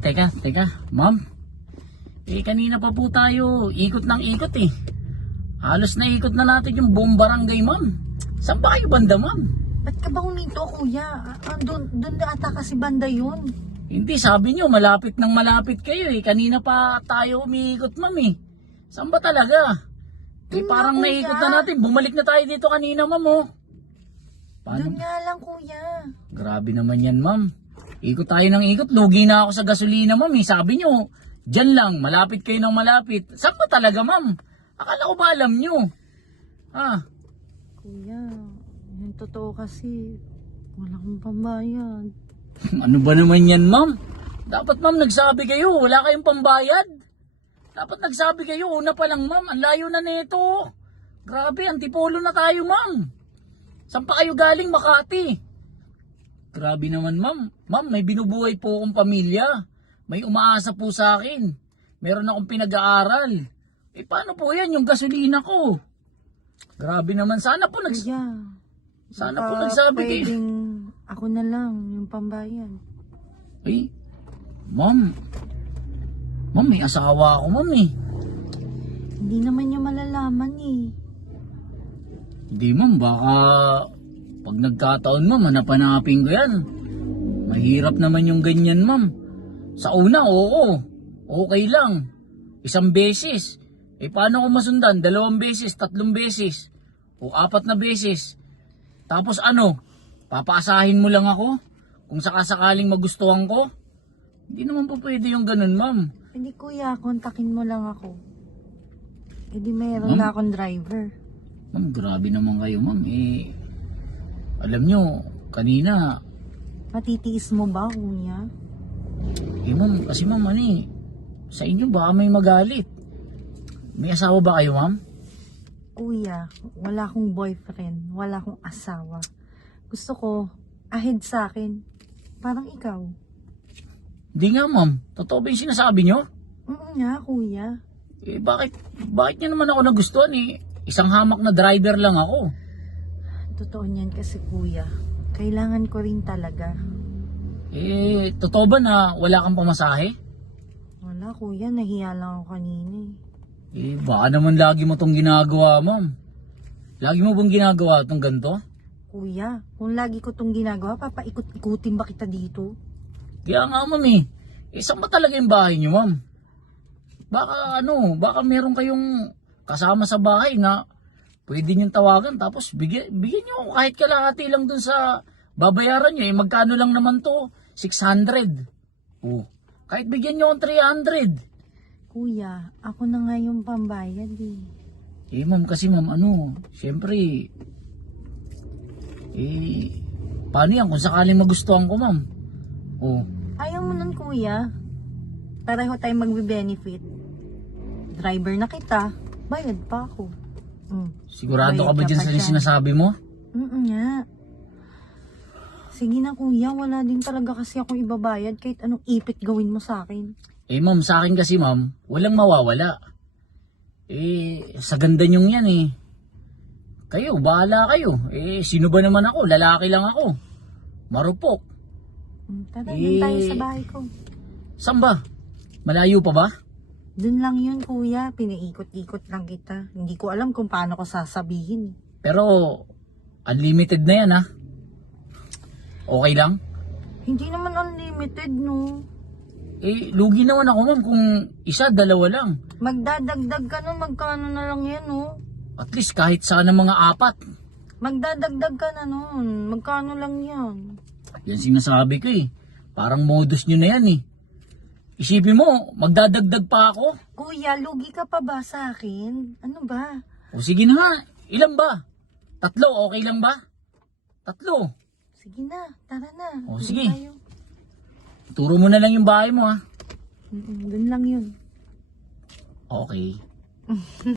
Teka. Ma'am, kanina pa po tayo, ikot ng ikot eh. Halos na ikot na natin yung buong barangay, ma'am. Saan ba kayo banda, ma'am? Ba't ka ba huminto, kuya? Doon na ata kasi banda yun. Hindi, sabi nyo, malapit kayo eh. Kanina pa tayo umiikot, ma'am eh. Saan ba talaga? Doon Parang na, kuya. naikot na natin. Bumalik na tayo dito kanina, ma'am oh. Doon nga lang, kuya. Grabe naman yan, ma'am. Ikot tayo ng ikot. Lugi na ako sa gasolina, ma'am eh. Sabi nyo, dyan lang, malapit kayo ng malapit. Saan ba talaga, ma'am? Akala ko ba alam nyo? Kuya, yung totoo kasi, wala akong pambayad. Ano ba naman yan, ma'am? Dapat, ma'am, nagsabi kayo. Wala kayong pambayad. Dapat nagsabi kayo. Una pa lang, ma'am. Ang layo na nito. Grabe, antipolo na tayo, ma'am. Saan pa kayo galing, Makati? Grabe naman, ma'am. Ma'am, may binubuhay po akong pamilya. May umaasa po sa akin. Meron akong pinag-aaral. Paano po yan, yung gasolina ko? Grabe naman. Sana po Kuya, nagsabi kayo. pwedeng ako na lang yung pambayad. Ma'am. Ma'am, may asawa ako, ma'am eh. Hindi naman niya malalaman eh. Hindi, ma'am. Baka pag nagkataon, ma'am, hanapanapin ko yan. Mahirap naman yung ganyan, ma'am. Sa una, oo. Okay lang. Isang beses. Paano ko masundan? 2 beses, 3 beses. O 4 na beses. Tapos ano? Papaasahin mo lang ako? Kung sakasakaling magustuhan ko? Hindi naman po pwede yung ganun, ma'am. Hindi, kuya, kontakin mo lang ako. Di meron na akong driver. Ma'am, grabe naman kayo, ma'am. Alam nyo, kanina, Matitiis mo ba, kuya? ma'am, kasi ma'am, sa inyo baka may magalit. May asawa ba kayo, ma'am? Kuya, wala akong boyfriend, wala akong asawa. Gusto ko, ahead sa akin. Parang ikaw. Hindi nga, ma'am. Totoo ba yung sinasabi nyo? Oo nga, kuya. Bakit nyo naman ako nagustuhan eh? Isang hamak na driver lang ako. Totoo niyan kasi, kuya. Kailangan ko rin talaga. Totoo ba na wala kang pamasahe? Wala, kuya. Nahiya lang ako kanina eh. Baka naman lagi mo tong ginagawa, ma'am. Lagi mo bang ginagawa tong ganito? Kuya, kung lagi ko tong ginagawa, papaikot-ikutin ba kita dito? Kaya nga, ma'am saan ba talaga yung bahay nyo, ma'am? Baka meron kayong kasama sa bahay na pwede nyo tawagan tapos bigyan nyo ako kahit kalahati lang dun sa babayaran nyo. Magkano lang naman to? 600. Kahit bigyan nyo akong 300. Kuya, ako na nga yung pambayad eh. Ma'am, kasi ma'am, syempre, paano yan kung sakaling magustuhan ko, ma'am? Ayaw mo nun, kuya. Pareho tayo magbe-benefit. Driver na kita, bayad pa ako. Sigurado ka Bayad ba dyan pa sa dyan. sinasabi mo? Nga. Sige na, kuya, wala din talaga kasi akong ibabayad kahit anong ipit gawin mo sa akin. Ma'am, sa akin kasi, ma'am, walang mawawala. Sa ganda nyong yan Kayo, bahala kayo. Sino ba naman ako? Lalaki lang ako. Marupok. Tara, doon tayo sa bahay ko. Saan ba? Malayo pa ba? Doon lang yun, kuya. Pinaikot-ikot lang kita. Hindi ko alam kung paano ko sasabihin. Pero, unlimited na yan Okay lang? Hindi naman unlimited, no? Lugi naman ako, ma'am, kung 1, 2 lang. Magdadagdag ka nun, magkano na lang yan, no? At least kahit sana mga 4. Magdadagdag ka na nun, magkano lang yan? Yan sinasabi ko Parang modus nyo na yan Isipin mo, magdadagdag pa ako. Kuya, lugi ka pa ba sa akin? Ano ba? Sige na nga, ilan ba? 3, okay lang ba? 3. Sige na, tara na. Doon Sige. tayo. Turo mo na lang yung bahay mo Doon lang yun. Okay.